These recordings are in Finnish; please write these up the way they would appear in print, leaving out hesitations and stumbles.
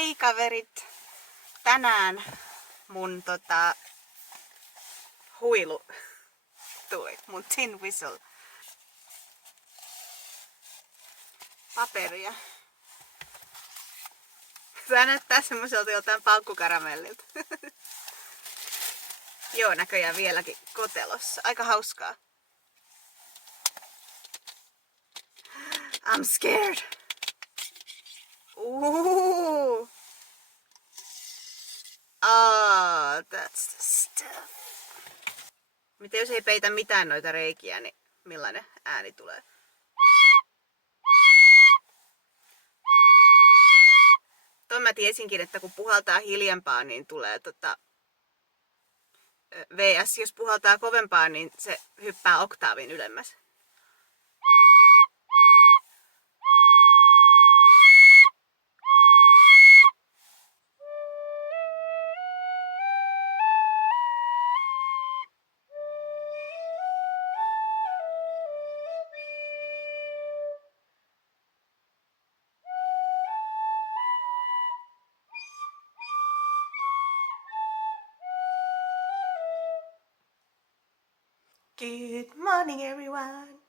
Hei kaverit! Tänään mun huilu tuli, mun tin whistle. Paperia. Tää näyttää semmoiselta jotain paukkukaramellilta. Joo, näköjään vieläkin kotelossa. Aika hauskaa. I'm scared! That's the stuff. Miten jos ei peitä mitään noita reikiä, niin millainen ääni tulee? Tuon mä tiesinkin, että kun puhaltaa hiljempaa, niin tulee VS, jos puhaltaa kovempaa, niin se hyppää oktaavin ylemmäs. Good morning everyone!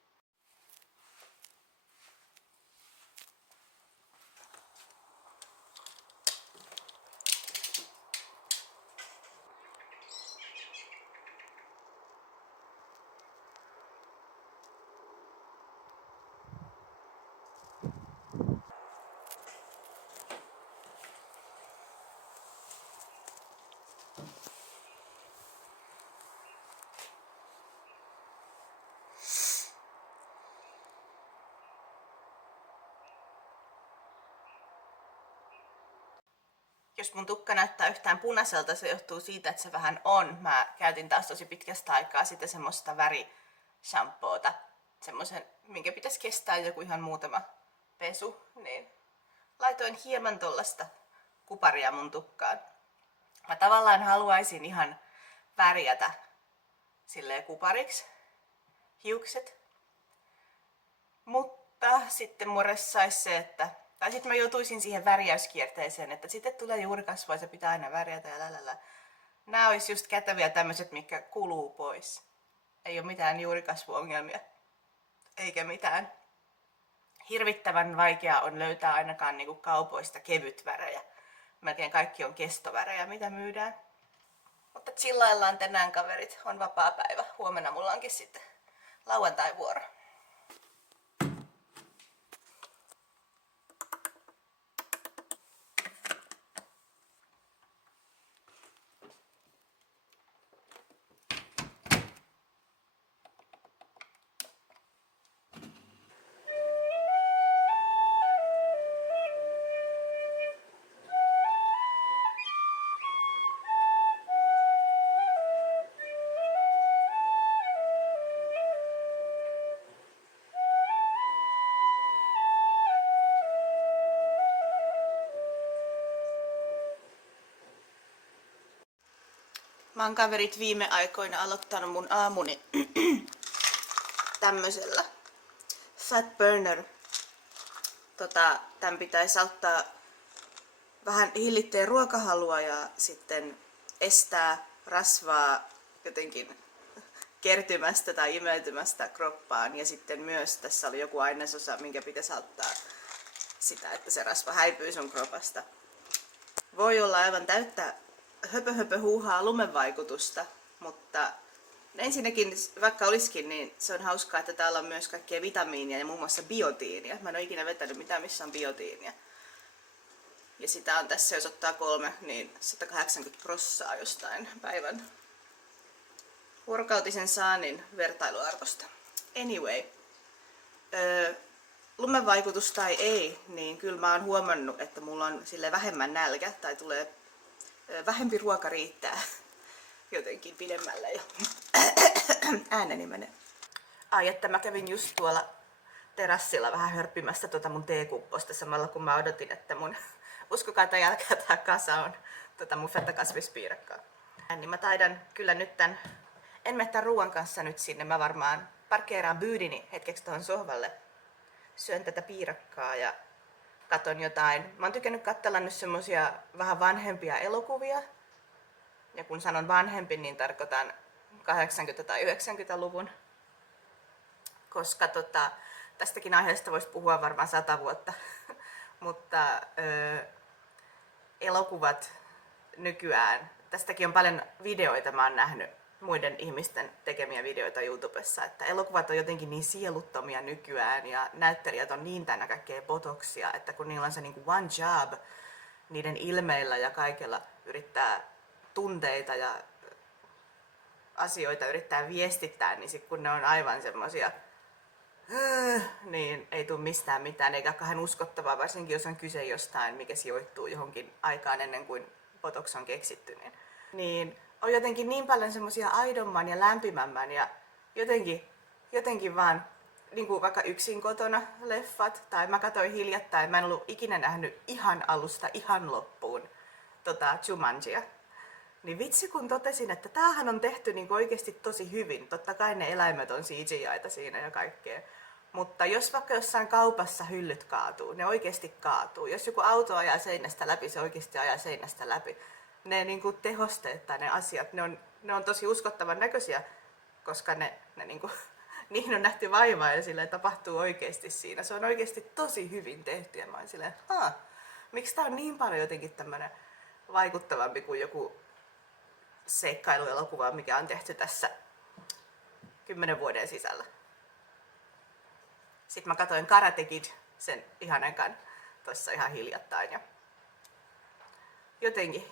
Jos mun tukka näyttää yhtään punaiselta, se johtuu siitä, että se vähän on. Mä käytin taas tosi pitkästä aikaa sitten semmoista värishampoota. Semmoisen, minkä pitäisi kestää joku ihan muutama pesu. Niin laitoin hieman tollasta kuparia mun tukkaan. Mä tavallaan haluaisin ihan värjätä silleen kupariksi hiukset. Mutta sitten mua ressaisi se, että tai sitten mä joutuisin siihen värjäyskierteeseen, että sitten tulee juurikasvua ja se pitää aina värjätä ja lälälä. Nää olisi just käteviä tämmöiset, mitkä kuluu pois. Ei ole mitään juurikasvuongelmia. Eikä mitään. Hirvittävän vaikeaa on löytää ainakaan niinku kaupoista kevytvärejä. Melkein kaikki on kestovärejä, mitä myydään. Mutta chillaillaan tänään kaverit. On vapaa päivä. Huomenna mulla onkin sitten lauantai-vuoro. Mä oon kaverit viime aikoina aloittanut mun aamuni tämmöisellä Fat Burner. Tän pitäisi auttaa vähän hillittää ruokahalua ja sitten estää rasvaa jotenkin kertymästä tai imeytymästä kroppaan. Ja sitten myös tässä oli joku ainesosa, minkä pitäisi auttaa sitä, että se rasva häipyy sun kropasta. Voi olla aivan täyttä höpö huuhaa lumevaikutusta, mutta ensinnäkin, vaikka olisikin, niin se on hauskaa, että täällä on myös kaikkea vitamiinia ja muun muassa biotiinia. Mä en ole ikinä vetänyt mitään, missä on biotiinia. Ja sitä on tässä, jos ottaa 3, niin 180% jostain päivän vuorokautisen saannin vertailuarvosta. Anyway, lumevaikutus tai ei, niin kyllä mä oon huomannut, että mulla on sille vähemmän nälkä tai tulee vähempi ruoka riittää jotenkin pidemmälle ja ääneni menee. Ai, että mä kävin just tuolla terassilla vähän hörppimässä mun teekupposta samalla kun mä odotin, että mun, uskokaa tai jälkeen tää kasa on mun fettakasvispiirakkaa. Niin mä taidan kyllä nyt en mene tän ruoan kanssa nyt sinne, mä varmaan parkkeeraan byydini hetkeksi tuohon sohvalle. Syön tätä piirakkaa ja katon jotain. Mä oon tykännyt katsella nyt semmosia vähän vanhempia elokuvia. Ja kun sanon vanhempi, niin tarkoitan 80- tai 90-luvun. Koska tästäkin aiheesta voisi puhua varmaan 100 vuotta. Mutta elokuvat nykyään, tästäkin on paljon videoita, mä oon nähnyt muiden ihmisten tekemiä videoita YouTubessa, että elokuvat on jotenkin niin sieluttomia nykyään ja näyttelijät on niin täynnä kaikkea botoksia, että kun niillä on se niinku one job niiden ilmeillä ja kaikella yrittää tunteita ja asioita yrittää viestittää, niin sit kun ne on aivan semmosia niin ei tule mistään mitään, eikä kauhean uskottavaa, varsinkin jos on kyse jostain, mikä sijoittuu johonkin aikaan ennen kuin botox on keksitty. Niin on jotenkin niin paljon semmosia aidomman ja lämpimämmän ja jotenkin vaan niin kuin vaikka yksin kotona leffat, tai mä katsoin hiljattain, mä en ollut ikinä nähnyt ihan alusta ihan loppuun Jumanjia. Niin vitsi kun totesin, että tämähän on tehty niin oikeasti tosi hyvin. Totta kai ne eläimet on CGI-ta siinä ja kaikkea. Mutta jos vaikka jossain kaupassa hyllyt kaatuu, ne oikeasti kaatuu. Jos joku auto ajaa seinästä läpi, se oikeasti ajaa seinästä läpi. Ne niin kuin tehosteet tai ne asiat, ne on tosi uskottavan näköisiä, koska niihin on nähty vaivaa ja sille tapahtuu oikeasti siinä. Se on oikeasti tosi hyvin tehty ja mä oon silleen, miksi tää on niin paljon jotenkin tämmönen vaikuttavampi kuin joku seikkailuelokuva, mikä on tehty tässä 10 vuoden sisällä. Sitten mä katsoin Karate Kid sen ihan ekan tossa ihan hiljattain ja jotenkin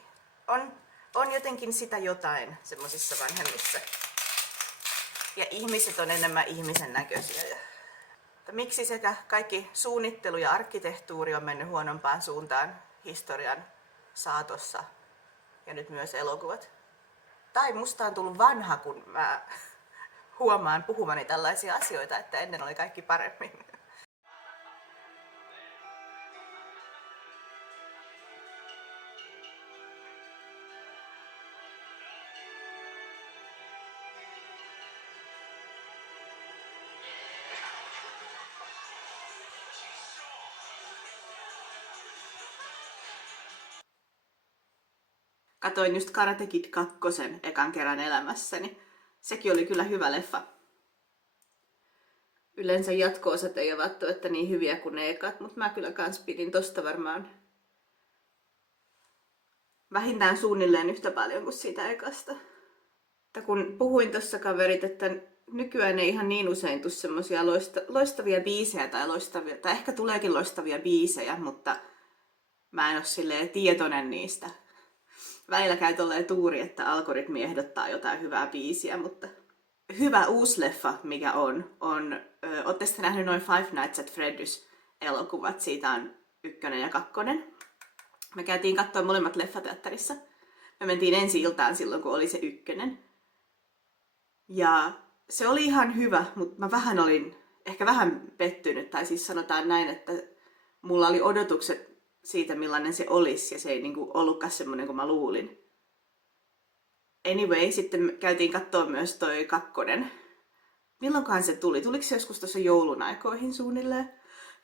on jotenkin sitä jotain semmosissa vanhemmissa. Ja ihmiset on enemmän ihmisen näköisiä. Miksi sekä kaikki suunnittelu ja arkkitehtuuri on mennyt huonompaan suuntaan historian saatossa ja nyt myös elokuvat. Tai musta on tullut vanha, kun mä huomaan puhuvani tällaisia asioita, että ennen oli kaikki paremmin. Katoin just Karate Kid 2 ekan kerran elämässäni. Sekin oli kyllä hyvä leffa. Yleensä jatko-osat ei ole välttämättä niin hyviä kuin ne ekat, mutta mä kyllä kans pidin tosta varmaan vähintään suunnilleen yhtä paljon kuin siitä ekasta. Että kun puhuin tossa kaverit, että nykyään ei ihan niin usein tule semmosia loistavia biisejä tai ehkä tuleekin loistavia biisejä, mutta mä en oo silleen tietoinen niistä. Välillä käy tolleen tuuri, että algoritmi ehdottaa jotain hyvää biisiä, mutta hyvä uusi leffa, mikä ootte sitten nähnyt noin Five Nights at Freddy's elokuvat, siitä on 1 ja 2. Me käytiin katsoa molemmat leffateatterissa. Me mentiin ensi iltaan silloin, kun oli se 1. Ja se oli ihan hyvä, mutta mä olin ehkä vähän pettynyt, tai siis sanotaan näin, että mulla oli odotukset siitä, millainen se olisi, ja se ei niinku ollutkaan semmoinen kuin mä luulin. Anyway, sitten käytiin katsoa myös toi 2. Milloinkohan se tuli? Tuliko se joskus tuossa joulun aikoihin suunnilleen?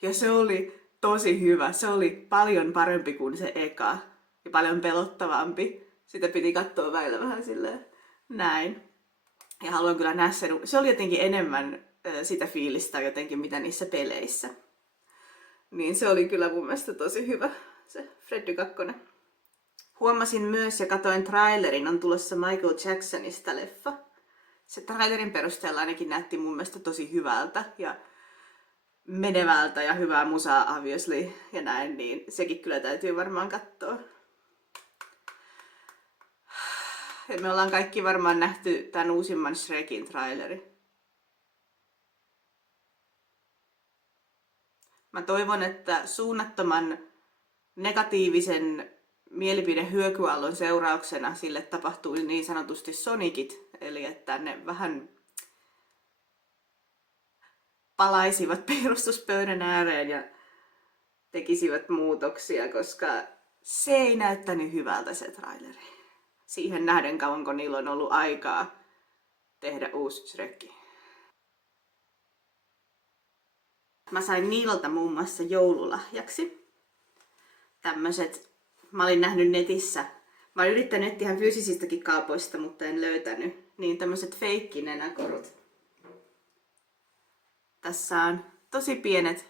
Ja se oli tosi hyvä. Se oli paljon parempi kuin se eka. Ja paljon pelottavampi. Sitä piti katsoa välillä vähän silleen näin. Ja haluan kyllä nähdä sen. Se oli jotenkin enemmän sitä fiilistä jotenkin, mitä niissä peleissä. Niin se oli kyllä mun mielestä tosi hyvä, se Freddy 2. Huomasin myös ja katoin trailerin, on tulossa Michael Jacksonista leffa. Se trailerin perusteella ainakin näytti mun mielestä tosi hyvältä ja menevältä ja hyvää musaa obviously ja näin, niin sekin kyllä täytyy varmaan katsoa. Ja me ollaan kaikki varmaan nähty tämän uusimman Shrekin traileri. Mä toivon, että suunnattoman negatiivisen mielipidehyökyaallon seurauksena sille tapahtuu niin sanotusti Sonicit, eli että ne vähän palaisivat piirustuspöydän ääreen ja tekisivät muutoksia, koska se ei näyttänyt hyvältä se traileri. Siihen nähden kauanko niillä on ollut aikaa tehdä uusi Shrek. Mä sain Niilolta muun muassa joululahjaksi tämmöset, mä olin nähnyt netissä, mä olin yrittänyt etsiä ihan fyysisistäkin kaupoista, mutta en löytänyt, niin tämmöset feikkinenäkorut. Tässä on tosi pienet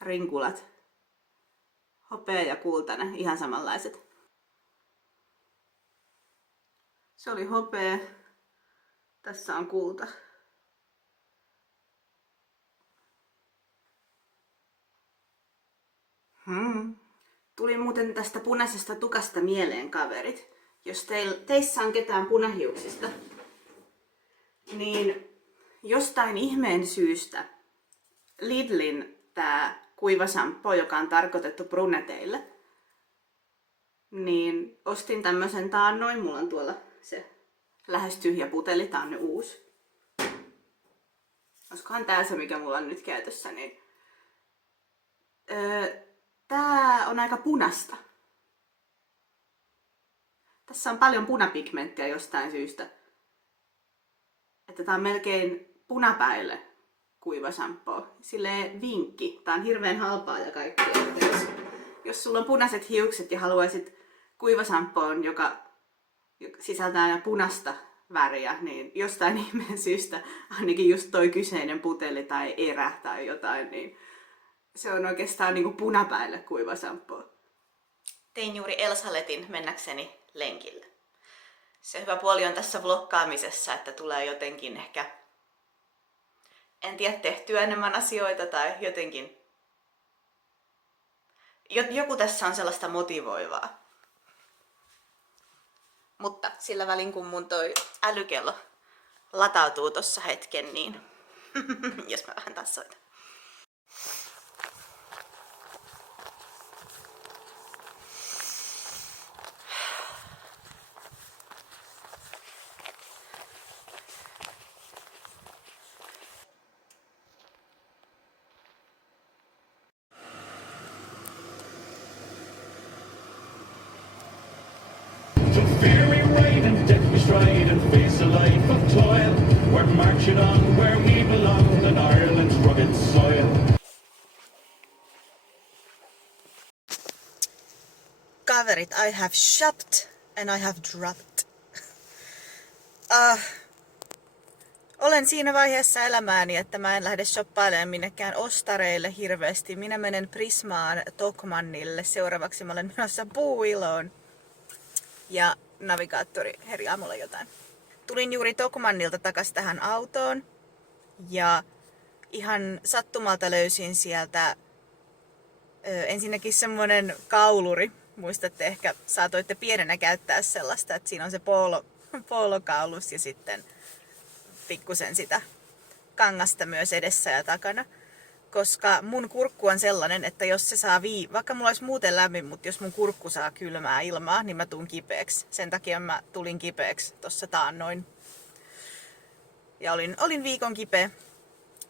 rinkulat, hopea ja kultainen, ihan samanlaiset. Se oli hopea, tässä on kulta. Tuli muuten tästä punaisesta tukasta mieleen, kaverit. Jos teissä on ketään punahiuksista, niin jostain ihmeen syystä Lidlin tää kuivasampo, joka on tarkoitettu bruneteille, niin ostin tämmösen taannoin. Mulla on tuolla se lähes tyhjä puteli, tää on nyt uusi. Olisikohan tää se, mikä mulla on nyt käytössä, niin tää on aika punasta. Tässä on paljon punapigmenttiä jostain syystä. Että tää on melkein punapäille kuivasampo. Silleen vinkki. Tää on hirveän halpaa ja kaikkea. Jos sulla on punaiset hiukset ja haluaisit kuivasampoon, joka sisältää punasta väriä, niin jostain ihmeen syystä ainakin just toi kyseinen puteli tai erä tai jotain, niin se on oikeastaan niinku punapäille kuivasampo. Tein juuri Elsaletin mennäkseni lenkille. Se hyvä puoli on tässä vlogkaamisessa, että tulee jotenkin ehkä, en tiedä, tehtyä enemmän asioita tai jotenkin, joku tässä on sellaista motivoivaa. Mutta sillä välin kun mun toi älykello latautuu tossa hetken, niin jos mä vähän taas soitan. Kaverit, I have shopped and I have dropped. Olen siinä vaiheessa elämääni, että mä en lähde shoppailemaan minnekään ostareille hirveästi. Minä menen Prismaan Tokmannille. Seuraavaksi mä olen menossa Puuiloon. Ja navigaattori herjaa mulle jotain. Tulin juuri Tokmannilta takas tähän autoon. Ja ihan sattumalta löysin sieltä ensinnäkin semmonen kauluri. Muistatte, ehkä saatoitte pienenä käyttää sellaista, että siinä on se poolokaulus ja sitten pikkusen sitä kangasta myös edessä ja takana. Koska mun kurkku on sellainen, että jos se saa vaikka mulla olisi muuten lämmin, mutta jos mun kurkku saa kylmää ilmaa, niin mä tuun kipeäksi. Sen takia mä tulin kipeäksi tossa taannoin. Ja olin viikon kipeä.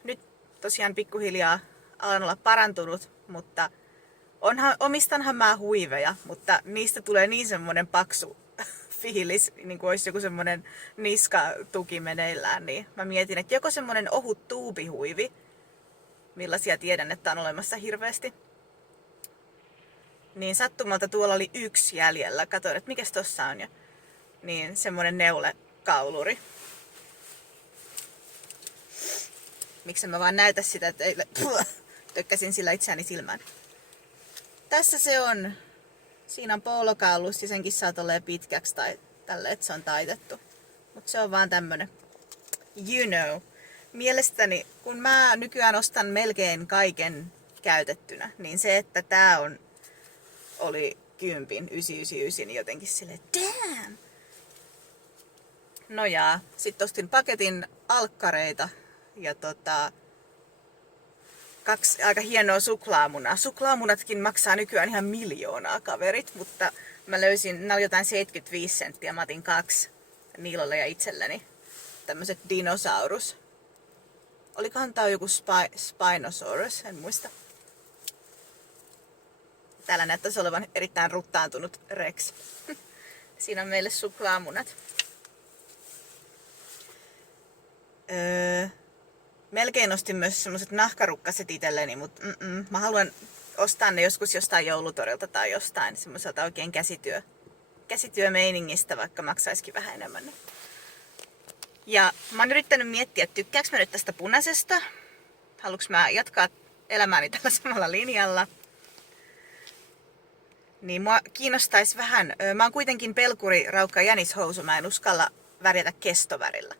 Nyt tosiaan pikkuhiljaa alan olla parantunut, mutta omistanhan mä huiveja, mutta niistä tulee niin semmonen paksu fiilis, niin kuin olisi joku semmonen niskatuki meneillään, niin mä mietin, että joko semmonen ohut tuubihuivi, millaisia tiedän, että on olemassa hirveästi, niin sattumalta tuolla oli yksi jäljellä, katsoin, että mikäs tossa on, ja niin semmonen neulekauluri. Miksi mä vaan näytä sitä, että tökkäsin sillä itseäni silmään. Tässä se on. Siinä on poolokaulus ja senkin saa tolleen pitkäksi tai tälle, että se on taitettu. Mutta se on vaan tämmönen. You know. Mielestäni, kun mä nykyään ostan melkein kaiken käytettynä, niin se, että tää oli 10, 999, niin jotenkin silleen, damn! No jaa, sit ostin paketin alkkareita ja 2 aika hienoa suklaamunaa. Suklaamunatkin maksaa nykyään ihan 1 miljoonaa, kaverit, mutta mä löysin, nää oli jotain 75 senttiä, mä otin 2 Niilolle ja itselleni. Tämmöset dinosaurus. Olikohan tää joku Spinosaurus, en muista. Täällä näyttäisi olevan erittäin ruttaantunut Rex. Siinä on meille suklaamunat. Melkein ostin myös semmoset nahkarukkaset itselleni, mutta mä haluan ostaa ne joskus jostain joulutorilta tai jostain semmoiselta oikein käsityömeiningistä, vaikka maksaisikin vähän enemmän. Ja mä oon yrittänyt miettiä, että tykkääks mä nyt tästä punaisesta. Haluuks mä jatkaa elämääni tällä samalla linjalla. Niin mua kiinnostaisi vähän. Mä oon kuitenkin pelkuri, raukka jänishousu. Mä en uskalla värjätä kestovärillä.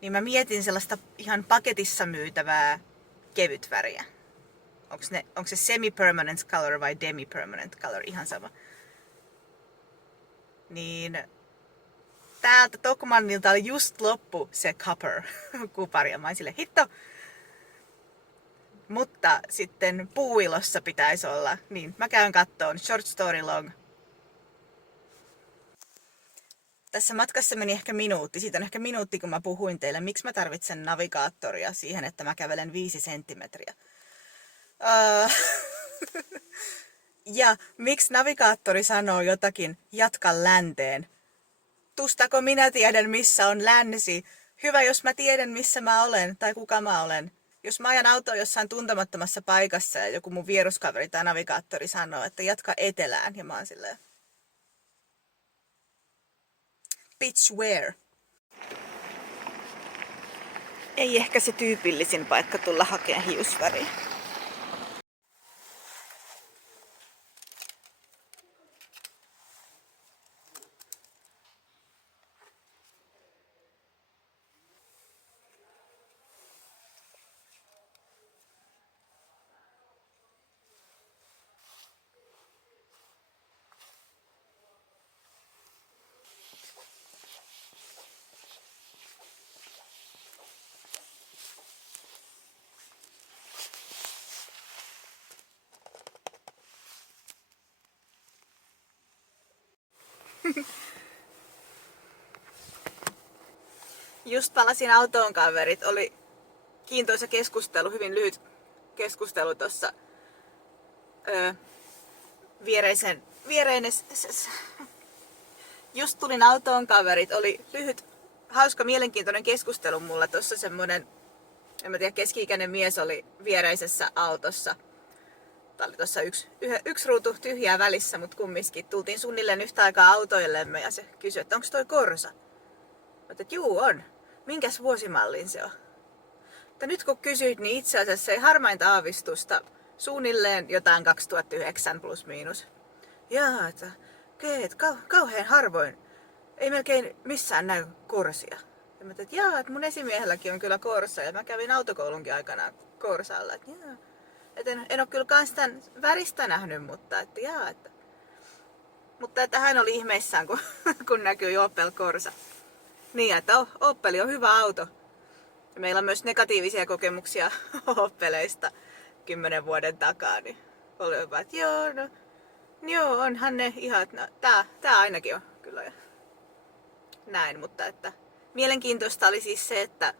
Niin mä mietin sellaista ihan paketissa myytävää kevytväriä. Onko se semi-permanent color vai demi-permanent color? Ihan sama. Niin täältä Tokmannilta oli just loppu se kupari. Ja mä oon silleen, hitto! Mutta sitten Puuilossa pitäisi olla. Niin mä käyn kattoon. Short story long. Tässä matkassa meni ehkä minuutti. Siitä on ehkä minuutti, kun mä puhuin teille, miksi mä tarvitsen navigaattoria siihen, että mä kävelen 5 senttimetriä. Ja miksi navigaattori sanoo jotakin, jatka länteen. Tustako minä tiedän, missä on länsi? Hyvä, jos mä tiedän, missä mä olen tai kuka mä olen. Jos mä ajan autoa jossain tuntemattomassa paikassa ja joku mun vieruskaveri tai navigaattori sanoo, että jatka etelään, ja mä oon silleen, bitch where? Ei ehkä se tyypillisin paikka tulla hakemaan hiusväriä. Just palasin autoon, kaverit. Oli kiintoisa keskustelu, hyvin lyhyt keskustelu tuossa Just tulin autoon, kaverit. Oli lyhyt, hauska, mielenkiintoinen keskustelu mulla. Tuossa semmonen, en mä tiedä, keski-ikäinen mies oli viereisessä autossa. Tää oli tossa yksi ruutu tyhjää välissä, mutta kumminkin. Tultiin suunnilleen yhtä aikaa autoillemme ja se kysyi, että onko toi Corsa? Mä ajattelin, että juu on. Minkäs vuosimallin se on? Mutta nyt kun kysyit, niin itse asiassa ei harmainta aavistusta. Suunnilleen jotain 2009 plus miinus. Jaa, että kauhean harvoin. Ei melkein missään näy Corsia. Ja mä ajattelin, että että mun esimiehelläkin on kyllä Corsa ja mä kävin autokoulunkin aikana Corsalla. Että en ole kyllä kans tämän väristä nähnyt, mutta että hän oli ihmeissään, kun näkyy Opel Corsa. Niin, että Opel on hyvä auto. Ja meillä on myös negatiivisia kokemuksia Opeleista 10 vuoden takaa. Niin oli jopa, että onhan ne ihan, no, tää ainakin on kyllä näin. Mutta että mielenkiintoista oli siis se, että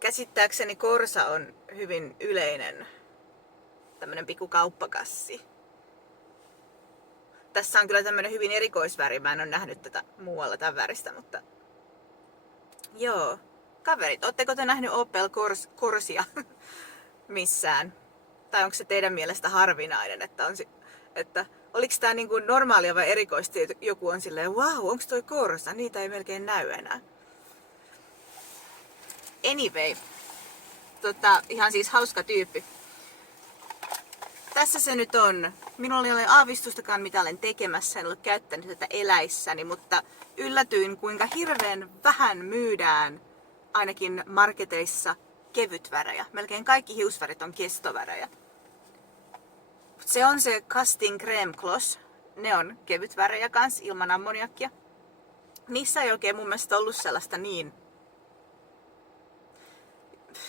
käsittääkseni Corsa on hyvin yleinen tämmönen pikku kauppakassi. Tässä on kyllä tämmönen hyvin erikoisväri. Mä en ole nähnyt tätä muualla tämän väristä, mutta joo. Kaverit, ootteko te nähnyt Opel Corsia missään? Tai onko se teidän mielestä harvinainen, että oliko tää niinku normaalia vai erikoista, että joku on silleen, wow, onko toi Corsa? Niitä ei melkein näy enää. Anyway, ihan siis hauska tyyppi. Tässä se nyt on. Minulla ei ole aavistustakaan, mitä olen tekemässä. En ole käyttänyt tätä eläissäni, mutta yllätyin, kuinka hirveän vähän myydään ainakin marketeissa kevytvärejä. Melkein kaikki hiusvärit on kestovärejä. Se on se Casting Crème Gloss. Ne on kevytvärejä kans ilman ammoniakkia. Niissä ei oikein mun mielestä ollut sellaista niin.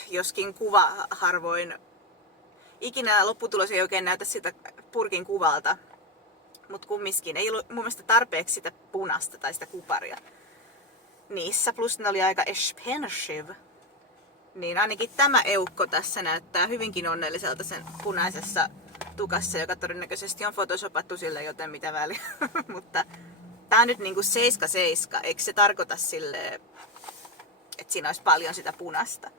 Joskin kuva harvoin. Ikinä lopputulos ei oikein näytä sitä purkin kuvalta. Mut kumminkin ei ollut mun mielestä tarpeeksi sitä punasta tai sitä kuparia niissä. Plus ne oli aika expensive. Niin ainakin tämä eukko tässä näyttää hyvinkin onnelliselta sen punaisessa tukassa, joka todennäköisesti on photoshopattu sille, joten mitä väliä. Mutta tää on nyt niinku 7/7. Eikö se tarkoita silleen, että siinä olisi paljon sitä punasta?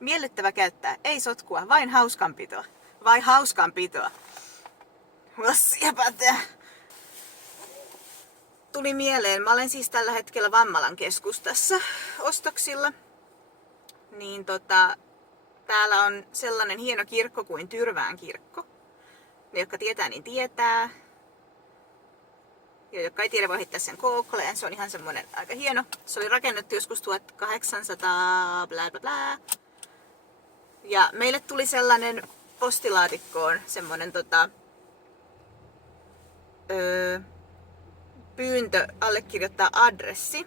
Miellyttävä käyttää, ei sotkua, vain hauskanpitoa. Vai hauskanpitoa. We'll see about that. Tuli mieleen, mä olen siis tällä hetkellä Vammalan keskustassa ostoksilla. Niin täällä on sellainen hieno kirkko kuin Tyrvään kirkko. Ne, jotka tietää, niin tietää. Ja jotka ei tiedä, voi heittää sen Googleen. Se on ihan semmonen aika hieno. Se oli rakennettu joskus 1800 bla bla bla. Ja meille tuli sellainen postilaatikkoon semmonen pyyntö allekirjoittaa adressi.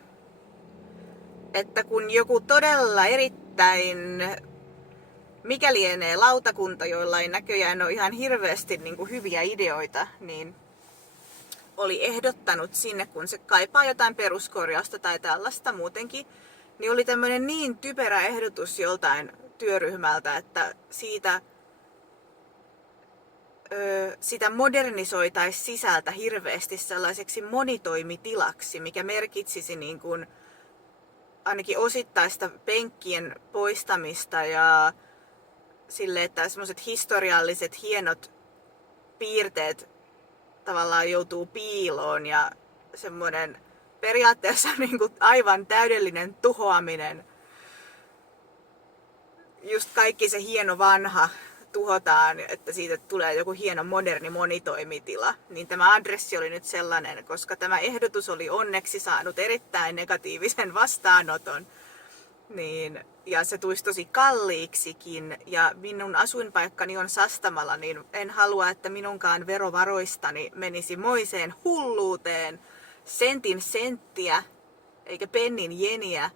Että kun joku todella erittäin, mikä lienee lautakunta, joilla ei näköjään ole ihan hirveästi niin kuin hyviä ideoita, niin oli ehdottanut sinne, kun se kaipaa jotain peruskorjausta tai tällaista muutenkin, niin oli tämmöinen niin typerä ehdotus joltain työryhmältä, että sitä modernisoitaisiin sisältä hirveästi sellaiseksi monitoimitilaksi, mikä merkitsisi niin kuin ainakin osittaista penkkien poistamista ja sille, että semmoiset historialliset hienot piirteet tavallaan joutuu piiloon ja semmoinen periaatteessa niin kuin aivan täydellinen tuhoaminen. Just kaikki se hieno vanha tuhotaan, että siitä tulee joku hieno moderni monitoimitila. Niin tämä adressi oli nyt sellainen, koska tämä ehdotus oli onneksi saanut erittäin negatiivisen vastaanoton. Niin, ja se tulisi tosi kalliiksikin. Ja minun asuinpaikkani on Sastamala, niin en halua, että minunkaan verovaroistani menisi moiseen hulluuteen. Sentin senttiä, eikä pennin jeniä.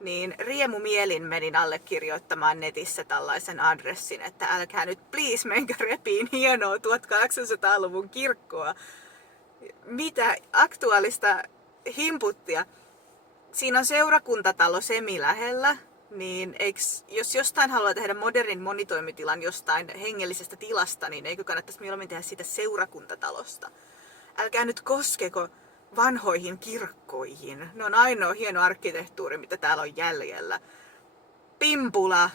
Niin riemumielin menin allekirjoittamaan netissä tällaisen adressin, että älkää nyt please menkö repiin hienoa 1800-luvun kirkkoa. Mitä aktuaalista himputtia. Siinä on seurakuntatalo Semi lähellä, niin jos jostain haluaa tehdä modernin monitoimitilan jostain hengellisestä tilasta, niin eikö kannattaisi mieluummin tehdä siitä seurakuntatalosta. Älkää nyt koskeko vanhoihin kirkkoihin. Ne on ainoa hieno arkkitehtuuri, mitä täällä on jäljellä. Pimpula!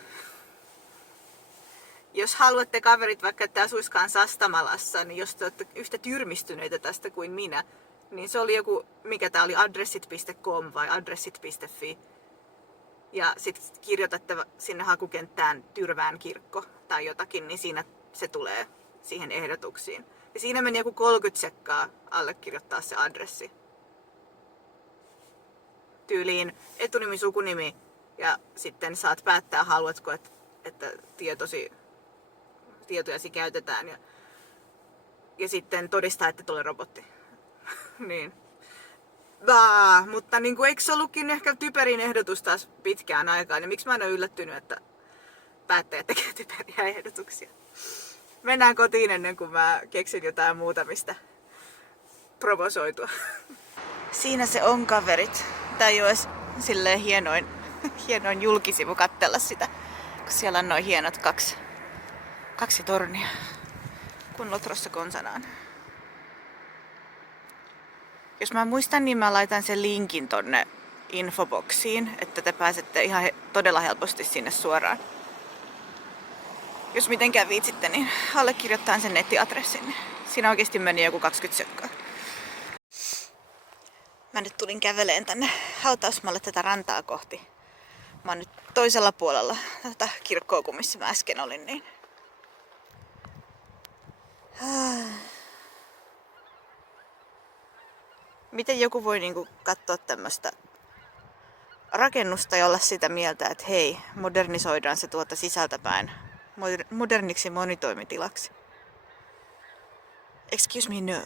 Jos haluatte kaverit, vaikka ette asuiskaan Sastamalassa, niin jos te olette yhtä tyrmistyneitä tästä kuin minä, niin se oli joku, mikä tää oli, adressit.com vai adressit.fi. Ja sit kirjoitatte sinne hakukenttään Tyrvään kirkko tai jotakin, niin siinä se tulee siihen ehdotuksiin. Ja siinä meni joku 30 sekkaa allekirjoittaa se adressi. Tyyliin etunimi, sukunimi ja sitten saat päättää, haluatko, että tietojasi käytetään. Ja sitten todistaa, että tulee robotti. Niin. Mutta niin kuin, eikö se ollutkin ehkä typerin ehdotus taas pitkään aikaan? Ja miksi mä en ole yllättynyt, että päättäjät tekee typeriä ehdotuksia? Mennään kotiin ennen kuin mä keksin jotain muuta, mistä provosoitua. Siinä se on, kaverit. Tää ei ole edes silleen hienoin julkisivu katsella sitä, kun siellä on noin hienot kaksi tornia, kun Lotrossa konsanaan. Jos mä muistan, niin mä laitan sen linkin tonne infoboksiin, että te pääsette ihan todella helposti sinne suoraan. Jos mitenkään viitsitte, niin allekirjoittaa sen nettiadressin. Siinä oikeasti meni joku 20 sekkaa. Mä nyt tulin käveleen tänne hautausmaalle tätä rantaa kohti. Mä oon nyt toisella puolella tätä kirkkoa, kun missä mä äsken olin. Niin. Miten joku voi niinku katsoa tämmöstä rakennusta ja olla sitä mieltä, että hei, modernisoidaan se tuota sisältäpäin moderniksi monitoimitilaksi. Excuse me, no.